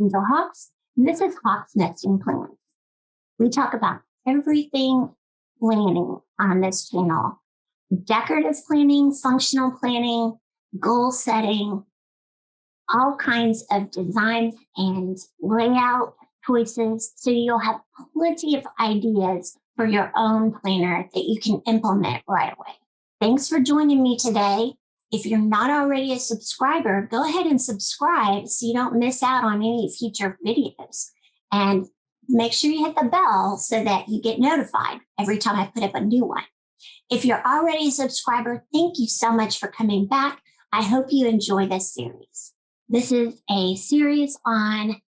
Angel Hawks, and this is Hawks Nesting Plans. We talk about everything planning on this channel. Decorative planning, functional planning, goal setting, all kinds of designs and layout choices. So you'll have plenty of ideas for your own planner that you can implement right away. Thanks for joining me today. If you're not already a subscriber, go ahead and subscribe so you don't miss out on any future videos. And make sure you hit the bell so that you get notified every time I put up a new one. If you're already a subscriber, thank you so much for coming back. I hope you enjoy this series. This is a series on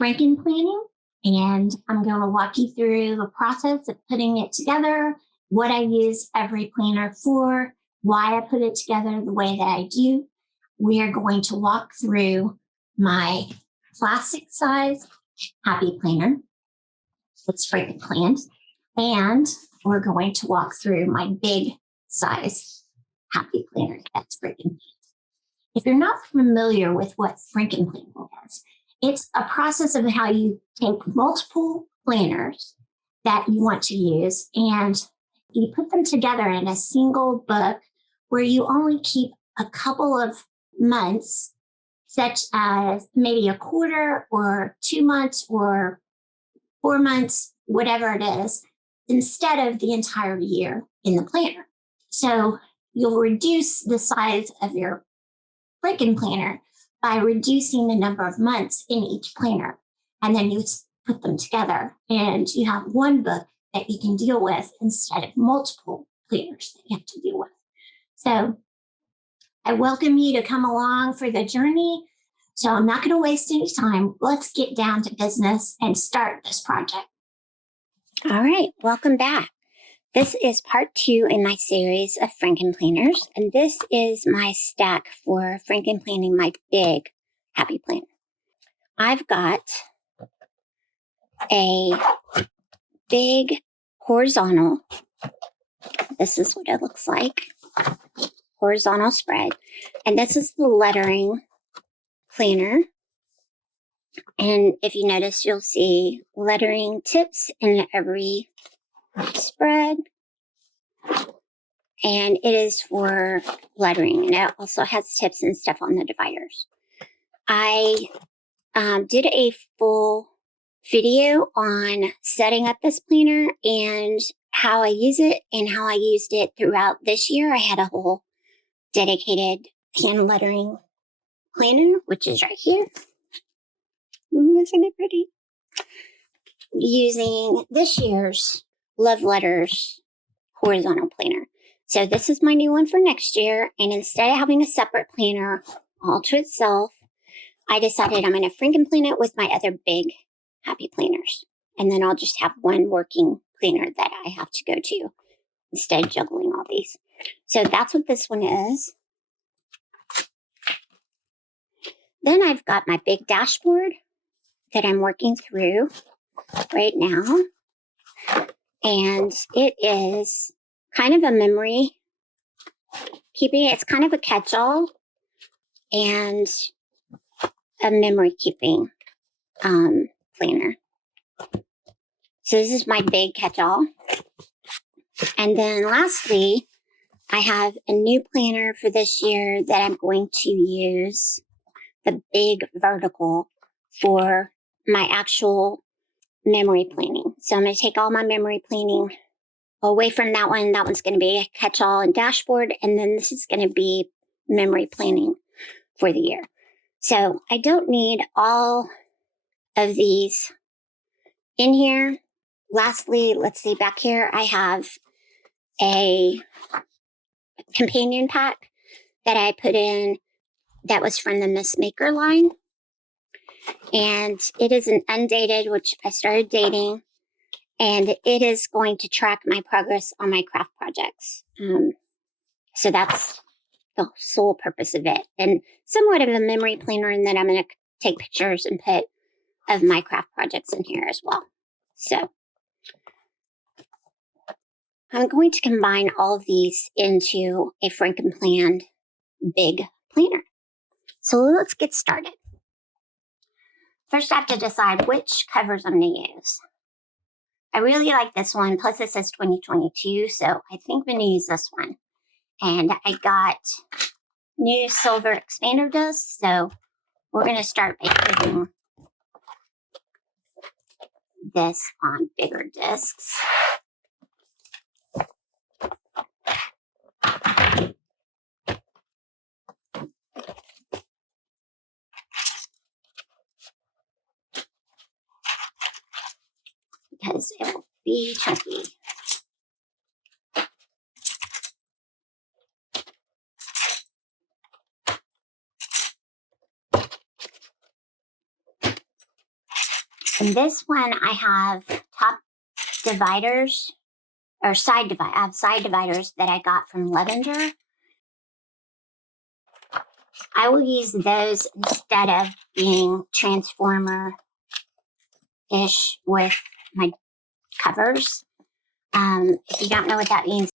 Franken planning, and I'm going to walk you through the process of putting it together, what I use every planner for, why I put it together the way that I do. We are going to walk through my classic size happy planner. It's Franken planned. And we're going to walk through my big size happy planner. That's Franken planned. If you're not familiar with what Franken planning is, it's a process of how you take multiple planners that you want to use and you put them together in a single book where you only keep a couple of months, such as maybe a quarter or 2 months or 4 months, whatever it is, instead of the entire year in the planner. So you'll reduce the size of your Franken planner by reducing the number of months in each planner. And then you put them together and you have one book that you can deal with instead of multiple planners that you have to deal with. So I welcome you to come along for the journey. So I'm not going to waste any time. Let's get down to business and start this project. All right, welcome back. This is part 2 in my series of Franken planners, and this is my stack for Franken planning my big happy planner. I've got a big horizontal, this is what it looks like, horizontal spread, and this is the lettering planner. And if you notice, you'll see lettering tips in every spread. And it is for lettering. And it also has tips and stuff on the dividers. I did a full video on setting up this planner and how I use it and how I used it throughout this year. I had a whole dedicated hand lettering planner, which is right here. Ooh, isn't it pretty? Using this year's Love Letters horizontal planner. So this is my new one for next year. And instead of having a separate planner all to itself, I decided I'm going to Franken plan it with my other big happy planners. And then I'll just have one working planner that I have to go to instead of juggling all these. So that's what this one is. Then I've got my big dashboard that I'm working through right now. And it is kind of a memory keeping. It's kind of a catch-all and a memory keeping planner. So this is my big catch-all. And then lastly, I have a new planner for this year that I'm going to use, the big vertical, for my actual memory planning. So I'm going to take all my memory planning away from that one. That one's going to be a catch-all and dashboard. And then this is going to be memory planning for the year. So I don't need all of these in here. Lastly, let's see, back here I have a companion pack that I put in that was from the Miss Maker line. And it is an undated, which I started dating. And it is going to track my progress on my craft projects. So that's the sole purpose of it. And somewhat of a memory planner, and then I'm going to take pictures and put of my craft projects in here as well. So I'm going to combine all of these into a Franken planned big planner. So let's get started. first I have to decide which covers I'm going to use. I really like this one, plus it says 2022, so I think I'm going to use this one. And I got new silver expander discs, so we're going to start by putting this on bigger discs. Because it will be chunky. In this one, I have top dividers, or I have side dividers that I got from Levenger. I will use those instead of being transformer-ish with my covers. If you don't know what that means,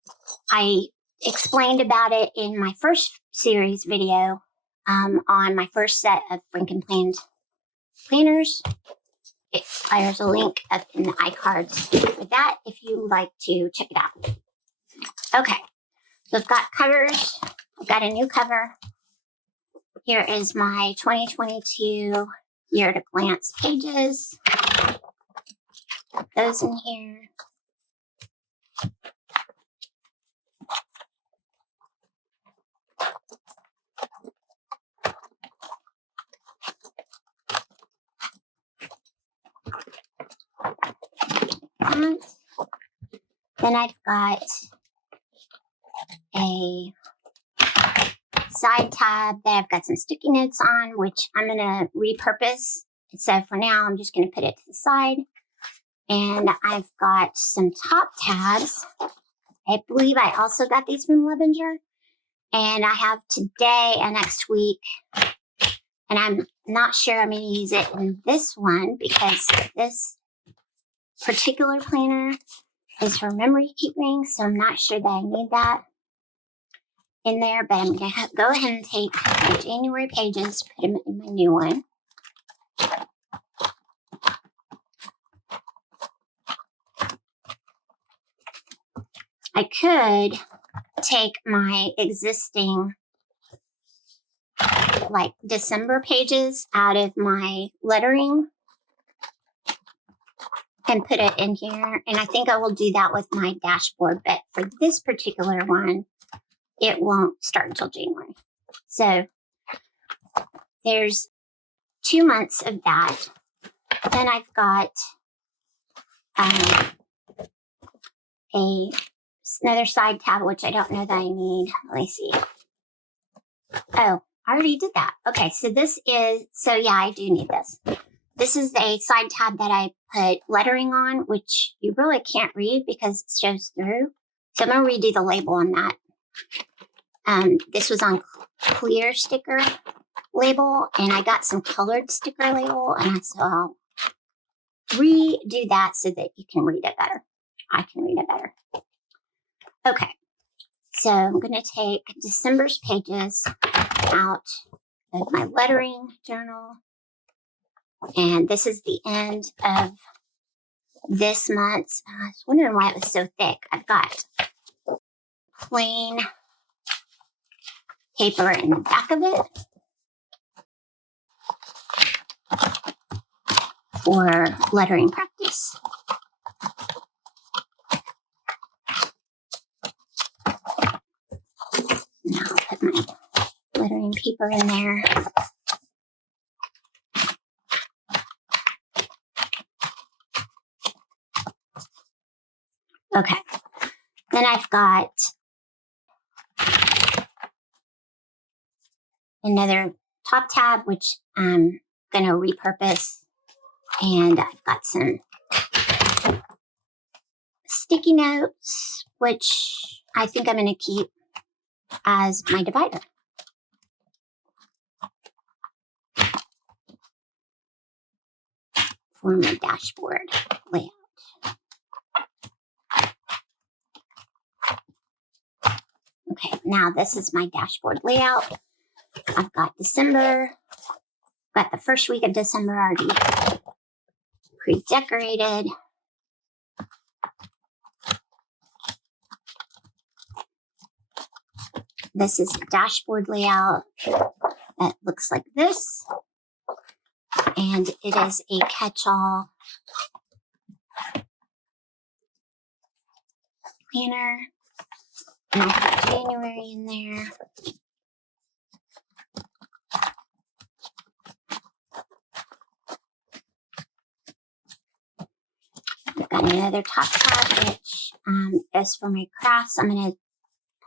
I explained about it in my first series video on my first set of Franken planners. There's a link up in the iCards for that if you'd like to check it out. Okay, so I've got covers. I've got a new cover. Here is my 2022 year at a glance pages. Put those in here. Then I've got a side tab that I've got some sticky notes on, which I'm going to repurpose. So for now, I'm just going to put it to the side. And I've got some top tabs. I believe I also got these from Levenger. And I have today and next week. And I'm not sure I'm going to use it in this one because this particular planner is for memory keeping. So I'm not sure that I need that in there. But I'm going to go ahead and take the January pages, put them in my new one. I could take my existing like December pages out of my lettering and put it in here. And I think I will do that with my dashboard. But for this particular one, it won't start until January. So there's 2 months of that. Then I've got another side tab, which I don't know that I need. Let me see. Oh, I already did that. Okay, so this is, so yeah, I do need this. This is a side tab that I put lettering on, which you really can't read because it shows through. So I'm going to redo the label on that. This was on clear sticker label, and I got some colored sticker label, and so I'll redo that so that you can read it better. I can read it better. Okay, so I'm going to take December's pages out of my lettering journal. And this is the end of this month. I was wondering why it was so thick. I've got plain paper in the back of it for lettering practice. Now I'll put my lettering paper in there. Okay, then I've got another top tab, which I'm going to repurpose. And I've got some sticky notes, which I think I'm going to keep as my divider. For my dashboard layout. Okay, now this is my dashboard layout. I've got December, Got the first week of December already pre-decorated. This is the dashboard layout that looks like this. And it is a catch-all planner. And I have January in there. I've got another top tab, which is for my crafts. I'm going to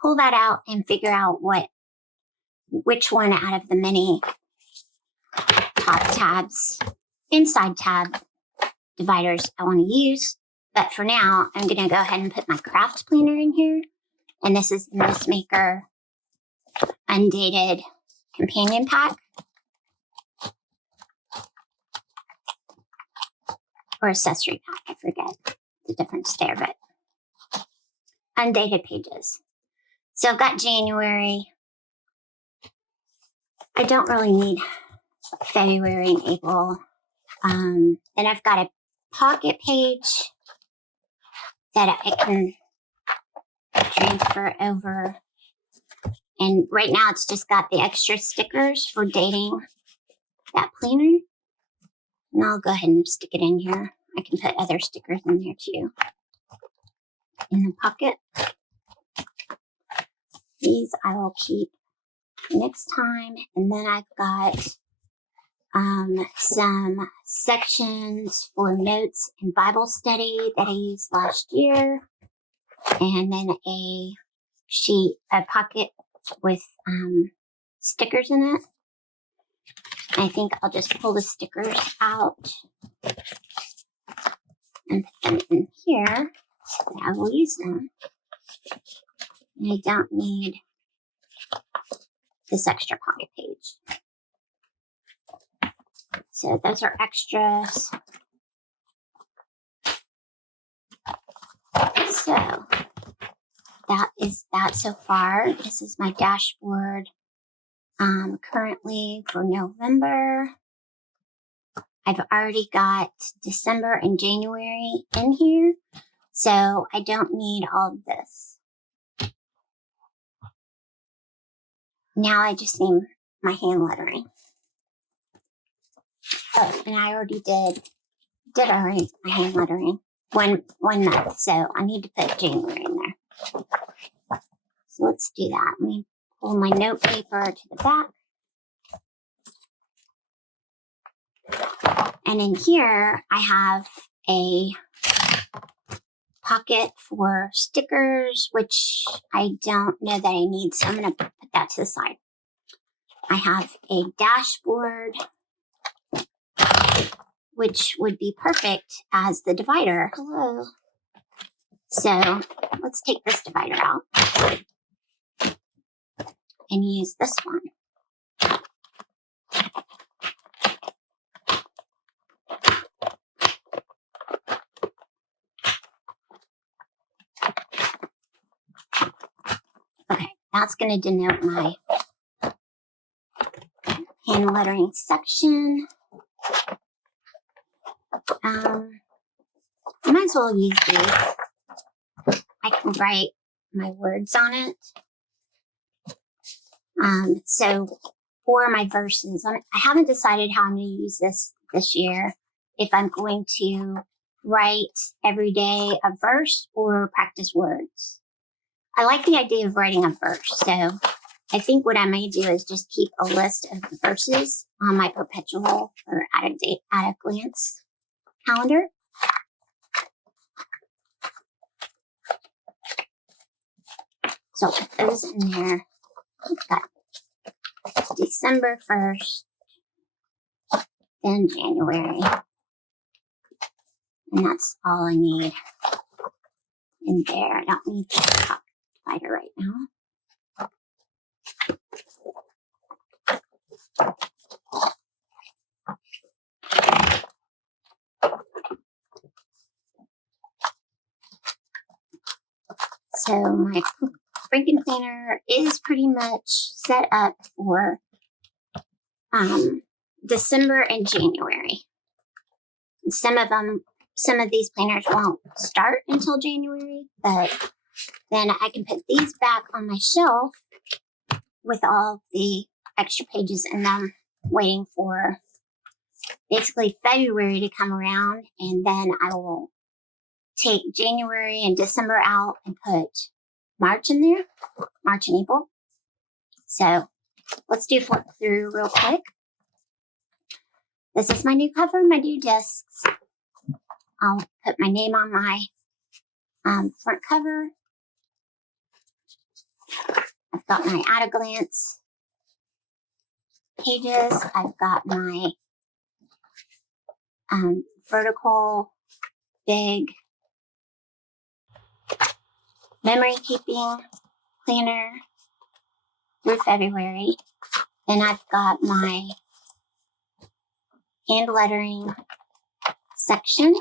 pull that out and figure out which one out of the many top tabs, inside tab dividers I want to use. But for now, I'm going to go ahead and put my craft planner in here. And this is the Mistmaker Undated Companion Pack. Or accessory pack, I forget the difference there, but undated pages. So I've got January. I don't really need February and April. Then I've got a pocket page that I can transfer over. And right now it's just got the extra stickers for dating that planner. And I'll go ahead and stick it in here. I can put other stickers in there too. In the pocket. These I will keep next time. And then I've got some sections for notes and Bible study that I used last year. And then a pocket with stickers in it. I think I'll just pull the stickers out and put them in here so that I will use them. And I don't need this extra pocket page. So those are extras. So that is that so far. This is my dashboard currently for November. I've already got December and January in here, so I don't need all of this. Now I just need my hand lettering. Oh, and I already did already my hand lettering one month, so I need to put January in there. So let's do that. Let me pull my note paper to the back. And in here, I have a pocket for stickers, which I don't know that I need, so I'm going to put that to the side. I have a dashboard, which would be perfect as the divider. Hello. So let's take this divider out and use this one. Okay, that's going to denote my hand lettering section. I might as well use these. I can write my words on it. So for my verses, I haven't decided how I'm going to use this year. If I'm going to write every day a verse or practice words. I like the idea of writing a verse, so I think what I may do is just keep a list of the verses on my perpetual or at a glance calendar. So I'll put those in there. We've got December 1st, then January. And that's all I need in there. I don't need the top divider right now. So my Franken Planner is pretty much set up for December and January. And some of these planners won't start until January, but then I can put these back on my shelf with all the extra pages in them, waiting for basically February to come around, and then I will take January and December out and put March in there, March and April. So let's do flip through real quick. This is my new cover, my new discs. I'll put my name on my front cover. I've got my at a glance pages. I've got my vertical big memory keeping planner through February. Then I've got my hand lettering section,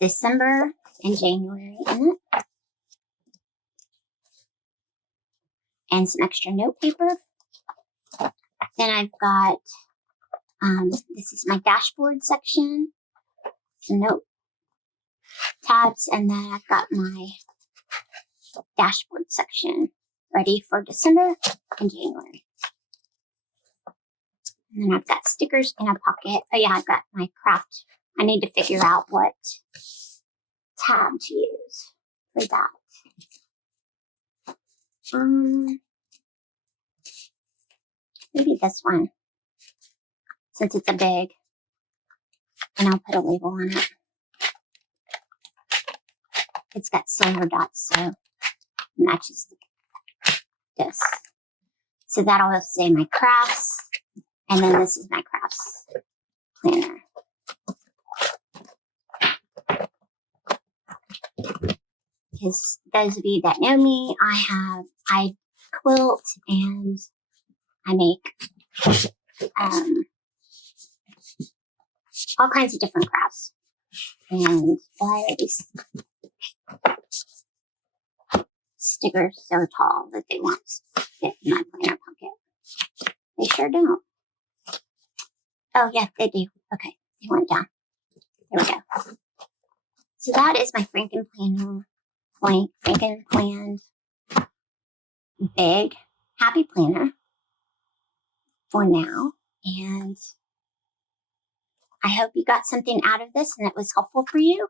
December and January in it, and some extra note paper. Then I've got, this is my dashboard section, some note tabs, and then I've got my dashboard section ready for December and January. And then I've got stickers in a pocket. Oh yeah, I've got my craft. I need to figure out what tab to use for that. Maybe this one, since it's a big, and I'll put a label on it. It's got silver dots, so it matches this. So that'll say my crafts, and then this is my crafts planner. Because those of you that know me, I quilt and I make all kinds of different crafts. And why are these stickers so tall that they won't fit in my planner pocket? They sure don't. Oh yeah, they do. Okay, they went down. There we go. So that is my Franken Planner, Franken Planned Big Happy Planner for now. And I hope you got something out of this and it was helpful for you.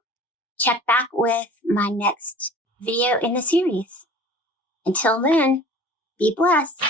Check back with my next video in the series. Until then, be blessed.